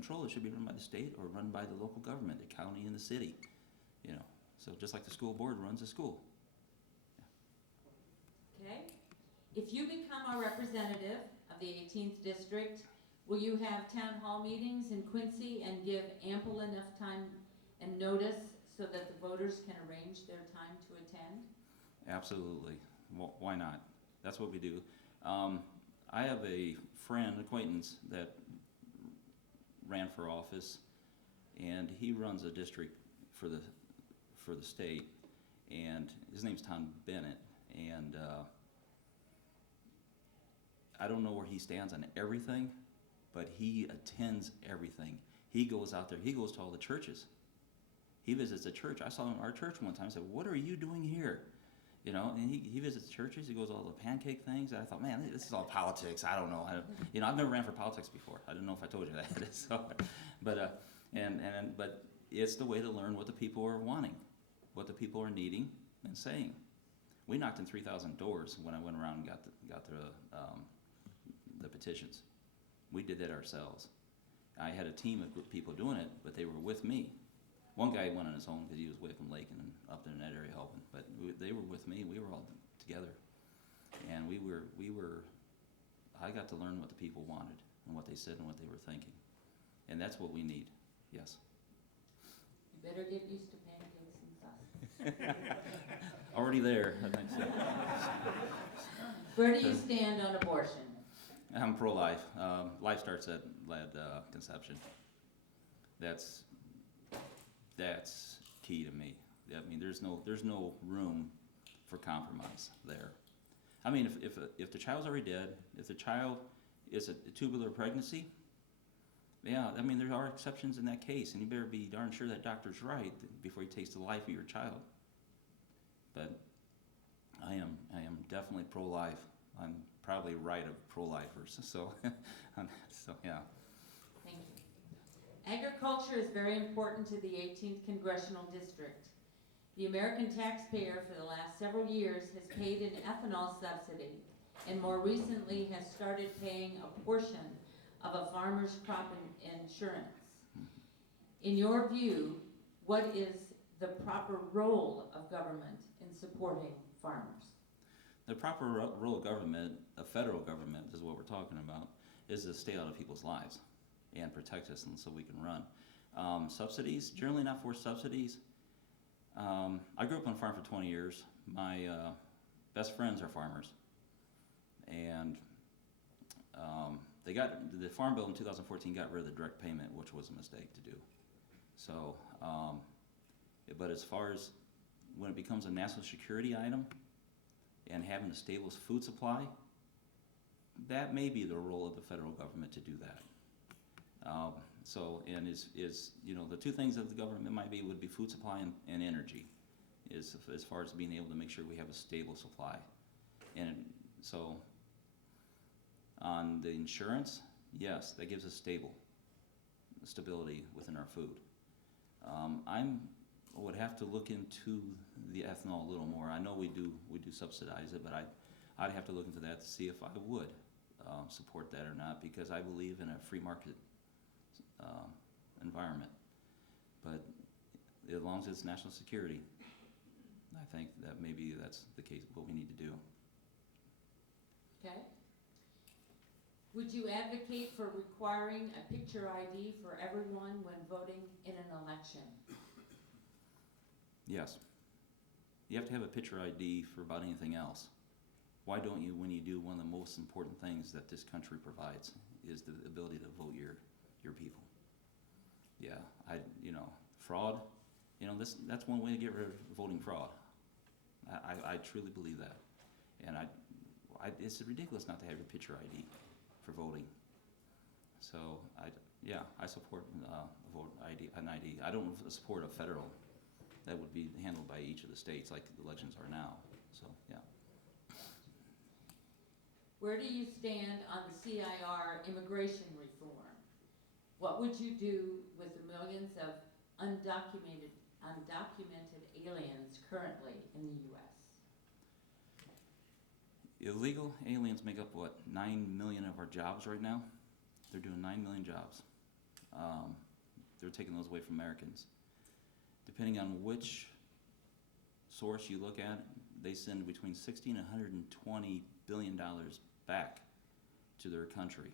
control, it should be run by the state or run by the local government, the county and the city, you know. So just like the school board runs a school. Okay. If you become our representative of the 18th district, will you have town hall meetings in Quincy and give ample enough time and notice so that the voters can arrange their time to attend? Absolutely. Why not? That's what we do. I have a friend, acquaintance, that ran for office, and he runs a district for the state, and his name's Tom Bennett, and I don't know where he stands on everything, but he attends everything. He goes out there. He goes to all the churches. He visits a church. I saw him at our church one time. I said, "What are you doing here?" You know, and he visits churches. He goes to all the pancake things. And I thought, man, this is all politics. I don't know. I've never ran for politics before. I don't know if I told you that. So, but it's the way to learn what the people are wanting, what the people are needing and saying. We knocked in 3,000 doors when I went around and got the petitions. We did that ourselves. I had a team of people doing it, but they were with me. One guy went on his own because he was away from Lake and up in that area helping, but they were with me. We were all together, and I got to learn what the people wanted and what they said and what they were thinking, and that's what we need. Yes. You better get used to pancakes and sausage. Already there, I think so. Where do you stand on abortion? I'm pro-life. Life starts at conception. That's key to me. I mean, there's no room for compromise there. I mean, if the child's already dead, if the child is a tubular pregnancy, yeah, I mean, there are exceptions in that case, and you better be darn sure that doctor's right before he takes the life of your child. But I am definitely pro-life. I'm probably right of pro-lifers, so yeah. Thank you. Agriculture is very important to the 18th Congressional District. The American taxpayer for the last several years has paid an ethanol subsidy and more recently has started paying a portion of a farmer's crop insurance. In your view, what is the proper role of government in supporting farmers? The proper role of government, a federal government is what we're talking about, is to stay out of people's lives and protect us and so we can run. Subsidies, generally not forced subsidies. I grew up on a farm for 20 years. My best friends are farmers. And the Farm Bill in 2014 got rid of the direct payment, which was a mistake to do. So, but as far as when it becomes a national security item and having a stable food supply, that may be the role of the federal government to do that. And the two things that the government might be would be food supply and energy, is as far as being able to make sure we have a stable supply. And so on the insurance, yes, that gives us stability within our food. I would have to look into the ethanol a little more. I know we do subsidize it, but I'd have to look into that to see if I would support that or not, because I believe in a free market environment. But as long as it's national security, I think that maybe that's the case, what we need to do. Okay. Would you advocate for requiring a picture ID for everyone when voting in an election? Yes. You have to have a picture ID for about anything else. Why don't you when you do one of the most important things that this country provides, is the ability to vote your people. Yeah, fraud, that's one way to get rid of voting fraud. I truly believe that. And it's ridiculous not to have your picture ID for voting. So I support an ID. I don't support a federal. That would be handled by each of the states like the elections are now. So, yeah. Where do you stand on the CIR immigration reform? What would you do with the millions of undocumented aliens currently in the U.S.? Illegal aliens make up, 9 million of our jobs right now? They're doing 9 million jobs. They're taking those away from Americans. Depending on which source you look at, they send between $60 and $120 billion back to their country.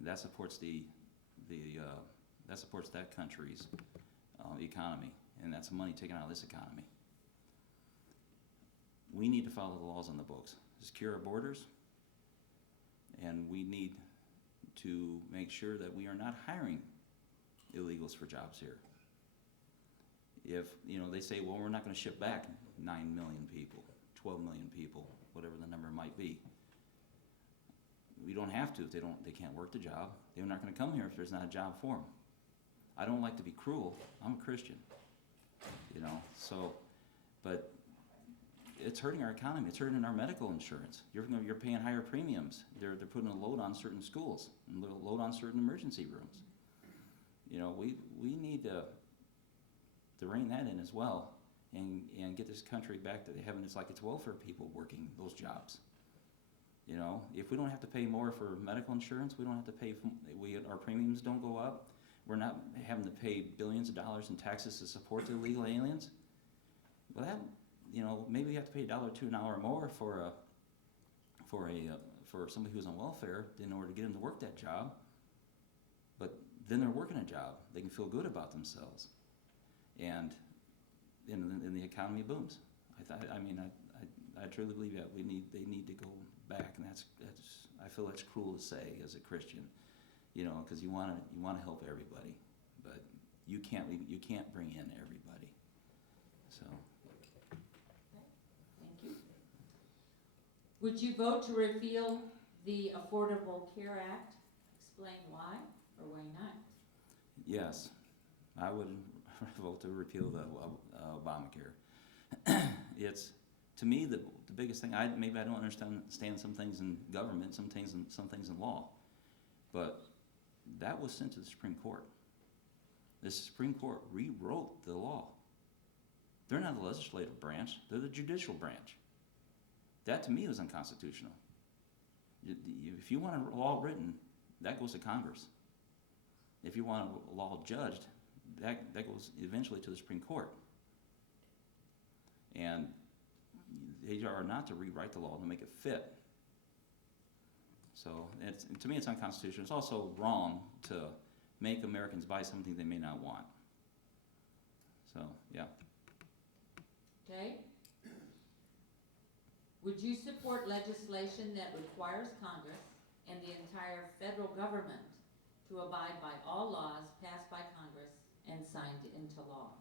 That supports that supports that country's economy, and that's money taken out of this economy. We need to follow the laws on the books, secure our borders, and we need to make sure that we are not hiring illegals for jobs here. If, they say, well, we're not going to ship back 9 million people, 12 million people, whatever the number might be. We don't have to if they can't work the job. They're not going to come here if there's not a job for them. I don't like to be cruel. I'm a Christian, but it's hurting our economy. It's hurting our medical insurance. You're paying higher premiums. They're putting a load on certain schools and a load on certain emergency rooms. We need to rein that in as well, and get this country back to having its welfare people working those jobs. If we don't have to pay more for medical insurance, we don't have to pay. Our premiums don't go up. We're not having to pay billions of dollars in taxes to support the illegal aliens. Well, that maybe we have to pay $1 or $2 an hour more for somebody who's on welfare in order to get them to work that job. But then they're working a job. They can feel good about themselves, and the economy booms. I truly believe that they need to go back, and that's I feel that's cruel to say as a Christian, because you want to help everybody, but you can't bring in everybody. So. Thank you. Would you vote to repeal the Affordable Care Act? Explain why or why not. Yes, I would vote to repeal the Obamacare. It's, to me, the biggest thing. Maybe I don't understand some things in government, some things in law, but that was sent to the Supreme Court. The Supreme Court rewrote the law. They're not the legislative branch; they're the judicial branch. That, to me, is unconstitutional. If you want a law written, that goes to Congress. If you want a law judged, that goes eventually to the Supreme Court. And they are not to rewrite the law to make it fit. So to me, it's unconstitutional. It's also wrong to make Americans buy something they may not want. So, yeah. Okay. Would you support legislation that requires Congress and the entire federal government to abide by all laws passed by Congress and signed into law?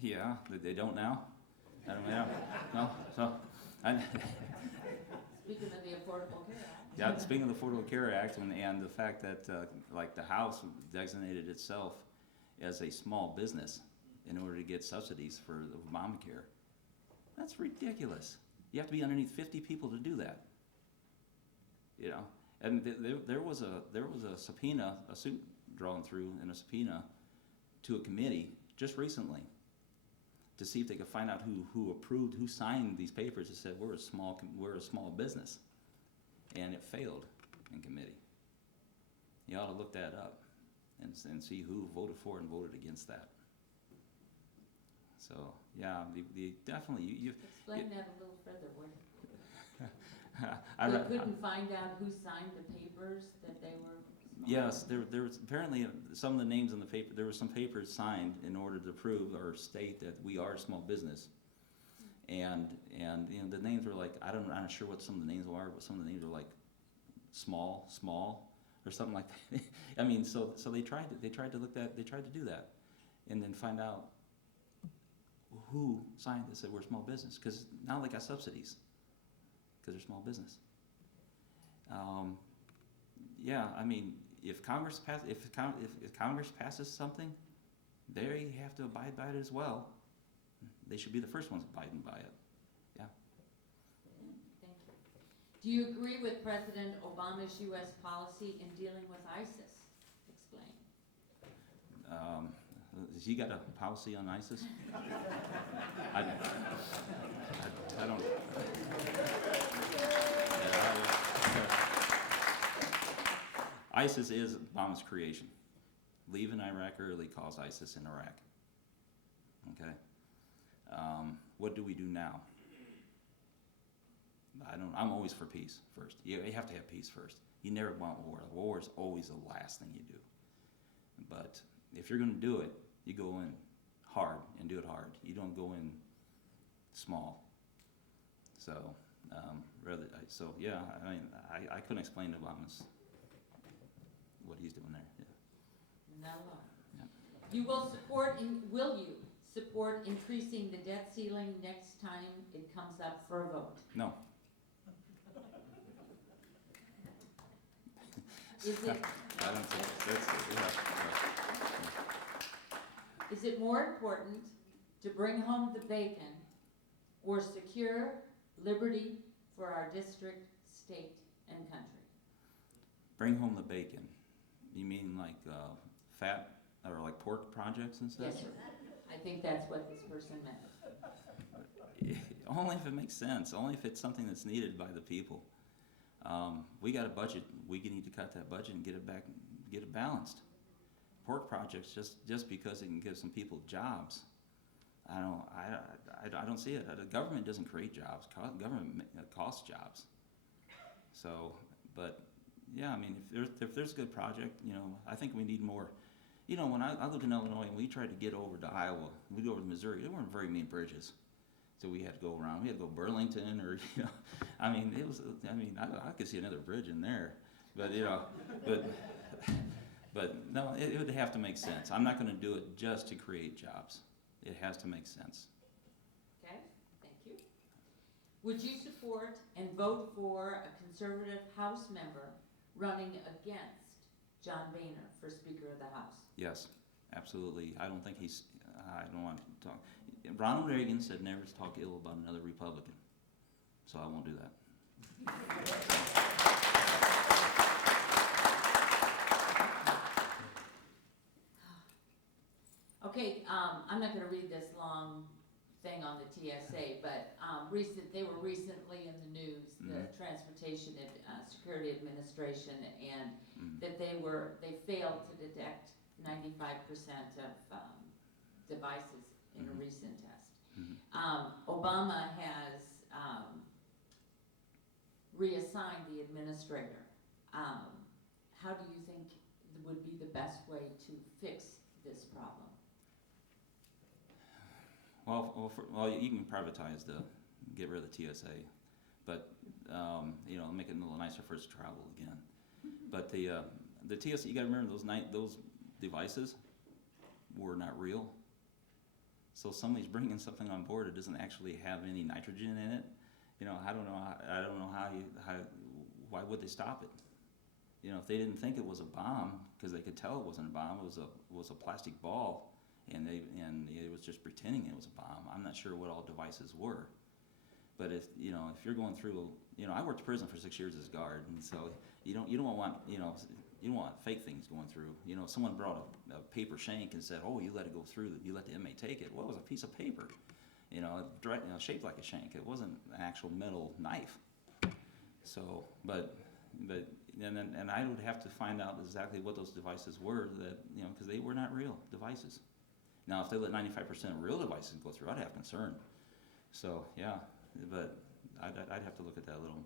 Yeah, they don't now? I don't know. No? So, Speaking of the Affordable Care Act. Yeah, speaking of the Affordable Care Act and the fact that the House designated itself as a small business in order to get subsidies for the Obamacare. That's ridiculous. You have to be underneath 50 people to do that. And there was a subpoena, a suit drawn through in a subpoena to a committee just recently to see if they could find out who signed these papers that said we're a small business, and it failed in committee. You ought to look that up and see who voted for and voted against that. So yeah, definitely you explain that a little further. They couldn't find out who signed the papers that they were small? Yes, there was apparently some of the names in the paper. There were some papers signed in order to prove or state that we are a small business, and the names were like I'm not sure what some of the names are, but some of the names were like small or something like that. I mean, so they tried to do that, and then find out who signed that said we're a small business, because now they got subsidies because they're small business. Yeah, I mean, if Congress passes something, they have to abide by it as well. They should be the first ones abiding by it. Yeah. Thank you. Do you agree with President Obama's U.S. policy in dealing with ISIS? Explain. Has he got a policy on ISIS? I don't. ISIS is Obama's creation. leaving Iraq early caused ISIS in Iraq. Okay? What do we do now? I'm always for peace first. You have to have peace first. You never want war. War is always the last thing you do. But if you're going to do it, you go in hard and do it hard. You don't go in small. So, I mean, I couldn't explain to Obama's what he's doing there. Yeah. Not a lot. Yeah. Will you support increasing the debt ceiling next time it comes up for a vote? No. Is it, I don't think is it more important to bring home the bacon or secure liberty for our district, state, and country? Bring home the bacon. You mean like fat or like pork projects and stuff? Yes, sir. I think that's what this person meant. Only if it makes sense. Only if it's something that's needed by the people. We got a budget. We need to cut that budget and get it back, get it balanced. Pork projects just because it can give some people jobs. I don't see it. The government doesn't create jobs. Government costs jobs. So, but yeah, I mean, if there's a good project, you know, I think we need more. You know, when I lived in Illinois and we tried to get over to Iowa, we'd go over to Missouri. There weren't very many bridges, so we had to go around. We had to go Burlington, or you know, I mean, it was. I mean, I could see another bridge in there, but you know, but no, it would have to make sense. I'm not going to do it just to create jobs. It has to make sense. Okay, thank you. Would you support and vote for a conservative House member running against John Boehner for Speaker of the House? Yes, absolutely. I don't think I don't want to talk. Ronald Reagan said never to talk ill about another Republican, so I won't do that. Okay, I'm not going to read this long thing on the TSA, but they were recently in the news, the Transportation Security Administration, and that they failed to detect 95% of devices in a recent test. Obama has reassigned the administrator. How do you think would be the best way to fix this problem? Well, you can privatize get rid of the TSA, but you know, make it a little nicer for us to travel again. But the TSA, you got to remember those devices were not real. So somebody's bringing something on board that doesn't actually have any nitrogen in it. You know, I don't know why would they stop it? You know, if they didn't think it was a bomb, because they could tell it wasn't a bomb, it was a plastic ball. And it was just pretending it was a bomb. I'm not sure what all devices were, but if you're going through, you know, I worked in prison for 6 years as a guard, and so you don't want fake things going through. You know, someone brought a paper shank and said, "Oh, you let it go through. You let the inmate take it." Well, it was a piece of paper, shaped like a shank. It wasn't an actual metal knife. So, but I would have to find out exactly what those devices were because they were not real devices. Now, if they let 95% of real devices go through, I'd have concern. So, yeah, but I'd have to look at that a little